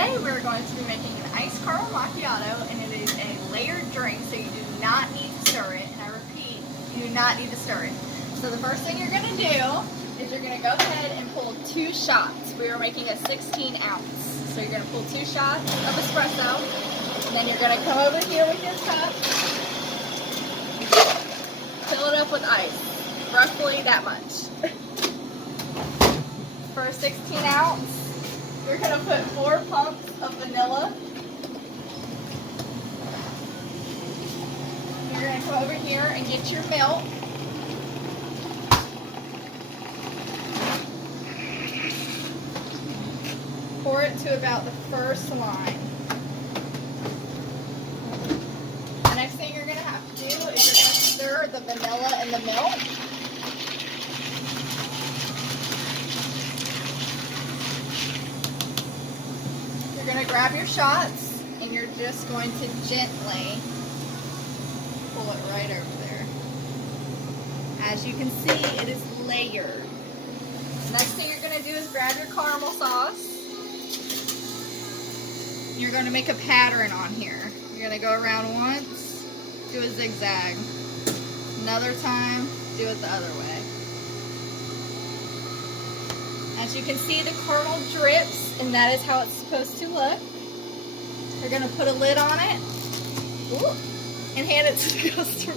Today we're going to be making an iced caramel macchiato, and it is a layered drink, so you do not need to stir it. And I repeat, you do not need to stir it. So the first thing you're going to do is you're going to go ahead and pull 2 shots. We are making a 16 ounce. So you're going to pull 2 shots of espresso, and then you're going to come over here with your cup, fill it up with ice, roughly that much. For a 16 ounce, you're going to put 4 pumps of vanilla. You're going to come over here and get your milk. Pour it to about the first line. The next thing you're going to have to do is you're going to stir the vanilla and the milk. You're going to grab your shots and you're just going to gently pull it right over there. As you can see, it is layered. Next thing you're going to do is grab your caramel sauce. You're going to make a pattern on here. You're going to go around once, do a zigzag. Another time, do it the other way. As you can see, the caramel drips, and that is how it's supposed to look. You're going to put a lid on it. Ooh, and hand it to the customer.